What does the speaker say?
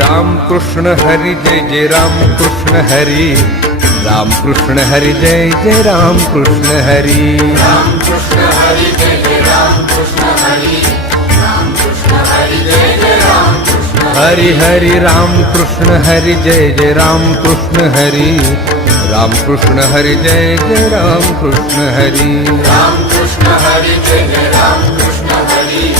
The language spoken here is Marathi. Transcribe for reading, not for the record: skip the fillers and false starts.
राम कृष्ण हरी जय जय राम कृष्ण हरी, राम कृष्ण हरी जय जय राम कृष्ण हरी, राम कृष्ण हरी जय जय राम कृष्ण हरी, राम कृष्ण हरी जय जय राम कृष्ण हरी हरी राम कृष्ण हरी जय जय राम कृष्ण हरी, राम कृष्ण हरी जय जय राम कृष्ण हरी, राम कृष्ण हरी जय जय राम कृष्ण हरी,